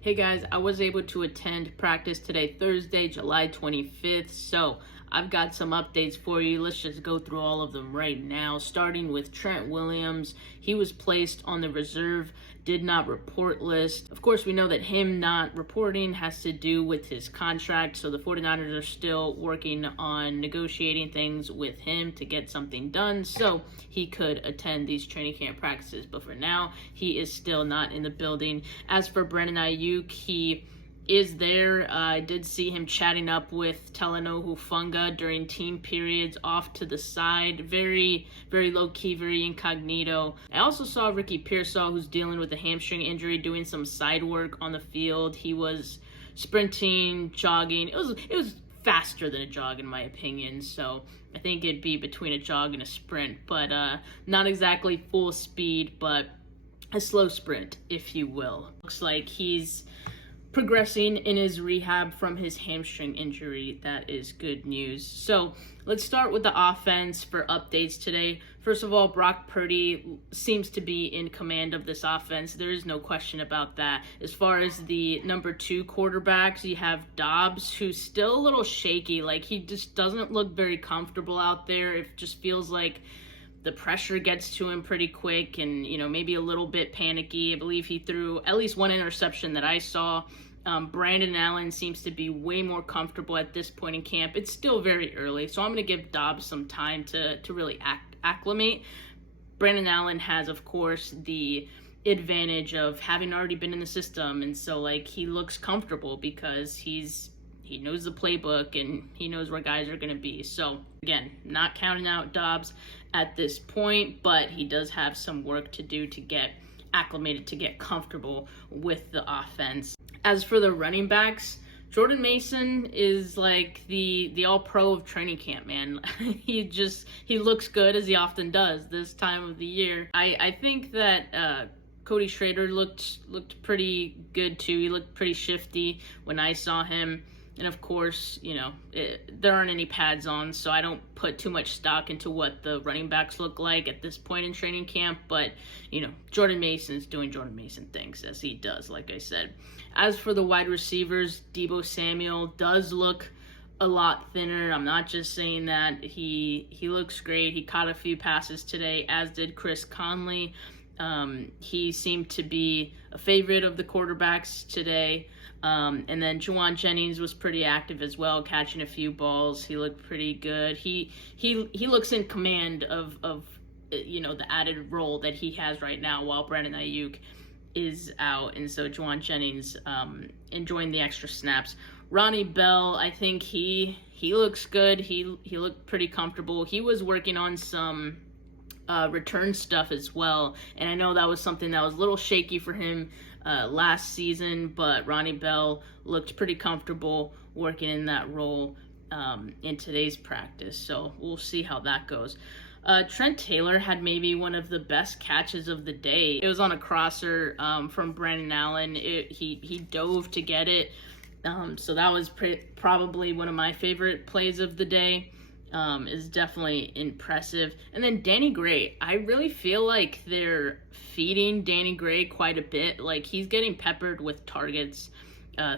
Hey guys, I was able to attend practice today, Thursday, July 25th. So I've got some updates for you. Let's just go through all of them right now. Starting with Trent Williams. He was placed on the reserve, did not report list. Of course, we know that him not reporting has to do with his contract. So the 49ers are still working on negotiating things with him to get something done so he could attend these training camp practices. But for now, he is still not in the building. As for Brandon Aiyuk, he is there. I did see him chatting up with Talanoa Hufanga during team periods off to the side. Very, very low-key, very incognito. I also saw Ricky Pearsall, who's dealing with a hamstring injury, doing some side work on the field. He was sprinting, jogging. It was faster than a jog in my opinion, so I think it'd be between a jog and a sprint, but not exactly full speed, but a slow sprint, if you will. Looks like he's progressing in his rehab from his hamstring injury. That is good news. So let's start with the offense for updates today. First of all, Brock Purdy seems to be in command of this offense. There is no question about that. As far as the number 2 quarterbacks, you have Dobbs, who's still a little shaky. Like, he just doesn't look very comfortable out there. It just feels like the pressure gets to him pretty quick and, maybe a little bit panicky. I believe he threw at least one interception that I saw. Brandon Allen seems to be way more comfortable at this point in camp. It's still very early, so I'm going to give Dobbs some time to really acclimate. Brandon Allen has, of course, the advantage of having already been in the system, and so, he looks comfortable because he knows the playbook and he knows where guys are going to be. So, again, not counting out Dobbs at this point, but he does have some work to do to get acclimated, to get comfortable with the offense. As for the running backs, Jordan Mason is like the all-pro of training camp, man. He looks good, as he often does this time of the year. I think that Cody Schrader looked pretty good too. He looked pretty shifty when I saw him. And of course, there aren't any pads on, so I don't put too much stock into what the running backs look like at this point in training camp. But, Jordan Mason's doing Jordan Mason things, as he does, like I said. As for the wide receivers, Deebo Samuel does look a lot thinner. I'm not just saying that. He looks great. He caught a few passes today, as did Chris Conley. He seemed to be a favorite of the quarterbacks today. And then Juwan Jennings was pretty active as well, catching a few balls. He looked pretty good. He looks in command of the added role that he has right now while Brandon Aiyuk is out. And so Juwan Jennings enjoying the extra snaps. Ronnie Bell, I think he looks good. He looked pretty comfortable. He was working on some return stuff as well, and I know that was something that was a little shaky for him last season, but Ronnie Bell looked pretty comfortable working in that role in today's practice, so we'll see how that goes. Trent Taylor had maybe one of the best catches of the day. It was on a crosser from Brandon Allen. He dove to get it, so that was probably one of my favorite plays of the day. Is definitely impressive. And then Danny Gray, I really feel like they're feeding Danny Gray quite a bit. Like, he's getting peppered with targets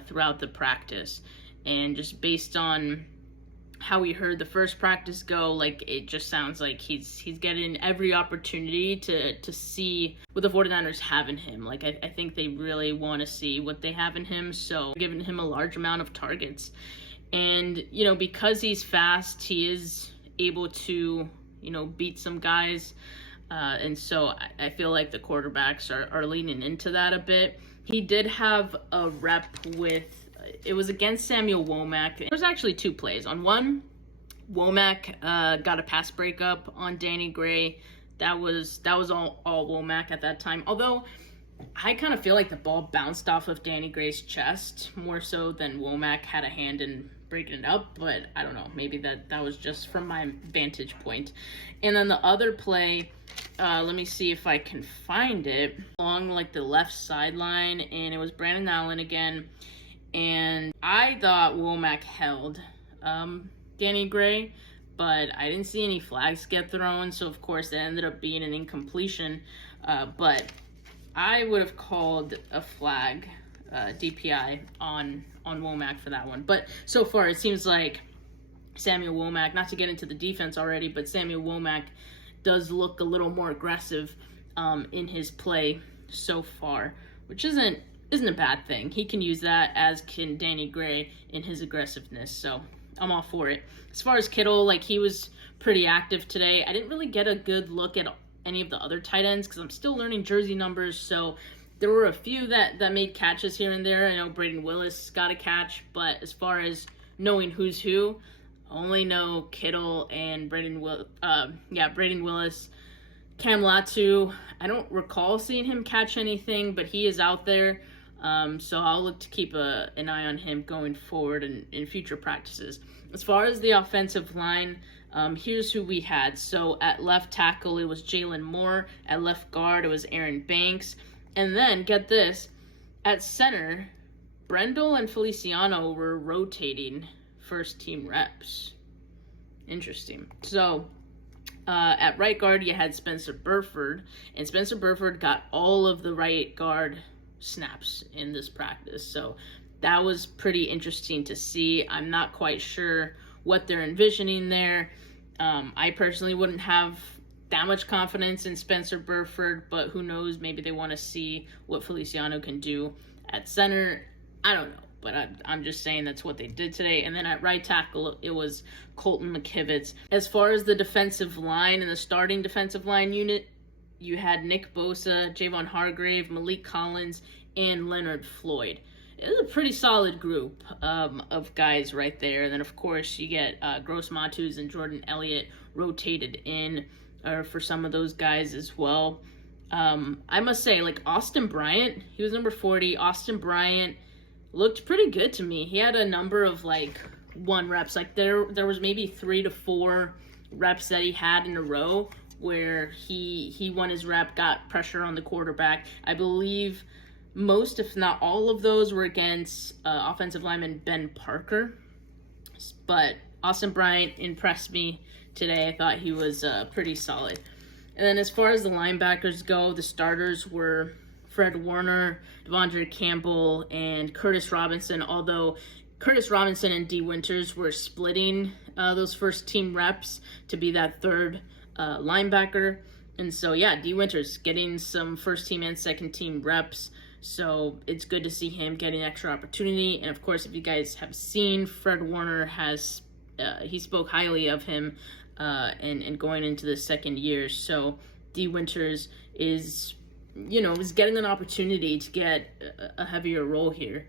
throughout the practice, and just based on how we heard the first practice go, it just sounds like he's getting every opportunity to see what the 49ers have in him. I think they really want to see what they have in him, so giving him a large amount of targets. And, because he's fast, he is able to, beat some guys. And so I feel like the quarterbacks are leaning into that a bit. He did have a rep it was against Samuel Womack. There was actually 2 plays. On one, Womack got a pass breakup on Danny Gray. That was all Womack at that time. Although I kind of feel like the ball bounced off of Danny Gray's chest more so than Womack had a hand in breaking it up, but I don't know, maybe that was just from my vantage point. And then the other play, let me see if I can find it, along the left sideline, and it was Brandon Allen again, and I thought Womack held Danny Gray, but I didn't see any flags get thrown, so of course it ended up being an incompletion, but I would have called a flag DPI on Womack for that one. But so far, it seems like Samuel Womack, not to get into the defense already, but Samuel Womack does look a little more aggressive in his play so far, which isn't a bad thing. He can use that, as can Danny Gray in his aggressiveness. So I'm all for it. As far as Kittle, like, he was pretty active today. I didn't really get a good look at any of the other tight ends because I'm still learning jersey numbers. So there were a few that made catches here and there. I know Braden Willis got a catch, but as far as knowing who's who, I only know Kittle and Braden Willis. Cam Latu, I don't recall seeing him catch anything, but he is out there. So I'll look to keep an eye on him going forward in future practices. As far as the offensive line, here's who we had. So at left tackle, it was Jalen Moore. At left guard, it was Aaron Banks. And then, get this, at center, Brendel and Feliciano were rotating first-team reps. Interesting. So at right guard, you had Spencer Burford. And Spencer Burford got all of the right guard snaps in this practice. So that was pretty interesting to see. I'm not quite sure what they're envisioning there. I personally wouldn't have that much confidence in Spencer Burford, but who knows, maybe they want to see what Feliciano can do at center. I don't know, but I'm just saying that's what they did today. And then at right tackle, it was Colton McKivitz. As far as the defensive line and the starting defensive line unit, you had Nick Bosa, Javon Hargrave, Malik Collins, and Leonard Floyd. It was a pretty solid group of guys right there. And then, of course, you get Gross Matus and Jordan Elliott rotated in for some of those guys as well. I must say, like, Austin Bryant, he was number 40. Austin Bryant looked pretty good to me. He had a number of, like, 1 reps. Like, there was maybe 3 to 4 reps that he had in a row where he won his rep, got pressure on the quarterback. I believe most, if not all of those, were against offensive lineman Ben Parker. But Austin Bryant impressed me today. I thought he was pretty solid. And then as far as the linebackers go, the starters were Fred Warner, Devondre Campbell, and Curtis Robinson, although Curtis Robinson and D. Winters were splitting those first team reps to be that third linebacker. And so, yeah, D. Winters getting some first team and second team reps. So it's good to see him getting extra opportunity. And of course, if you guys have seen, Fred Warner has, he spoke highly of him and going into the second year. So D. Winters is getting an opportunity to get a heavier role here.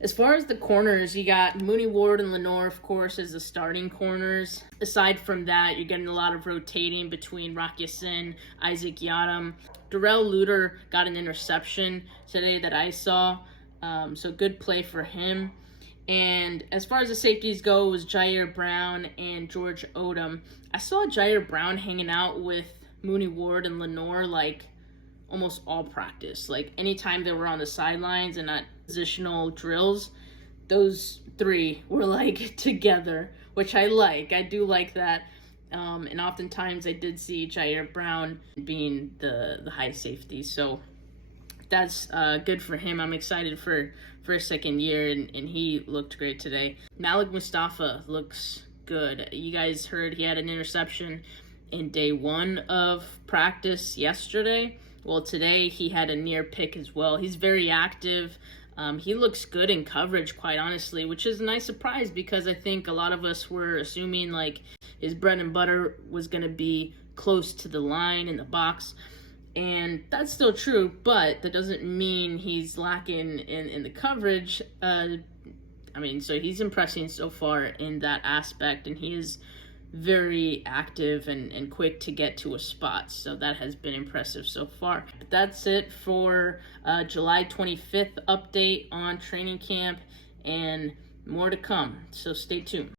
As far as the corners, you got Mooney Ward and Lenore, of course, as the starting corners. Aside from that, you're getting a lot of rotating between Rock Ya-Sin, Isaac Yiadom. Darrell Luter got an interception today that I saw, so good play for him. And as far as the safeties go, it was Jair Brown and George Odom. I saw Jair Brown hanging out with Mooney Ward and Lenore, like, almost all practice. Like, anytime they were on the sidelines and at positional drills, those three were, like, together, which I like. I do like that. And oftentimes I did see Jair Brown being the high safety. So that's good for him. I'm excited for a second year, and he looked great today. Malik Mustapha looks good. You guys heard he had an interception in day 1 of practice yesterday. Well, today he had a near pick as well. He's very active. He looks good in coverage, quite honestly, which is a nice surprise because I think a lot of us were assuming, like, his bread and butter was going to be close to the line in the box. And that's still true, but that doesn't mean he's lacking in the coverage. So he's impressing so far in that aspect, and he is very active and quick to get to a spot. So that has been impressive so far. But that's it for July 25th update on training camp, and more to come. So stay tuned.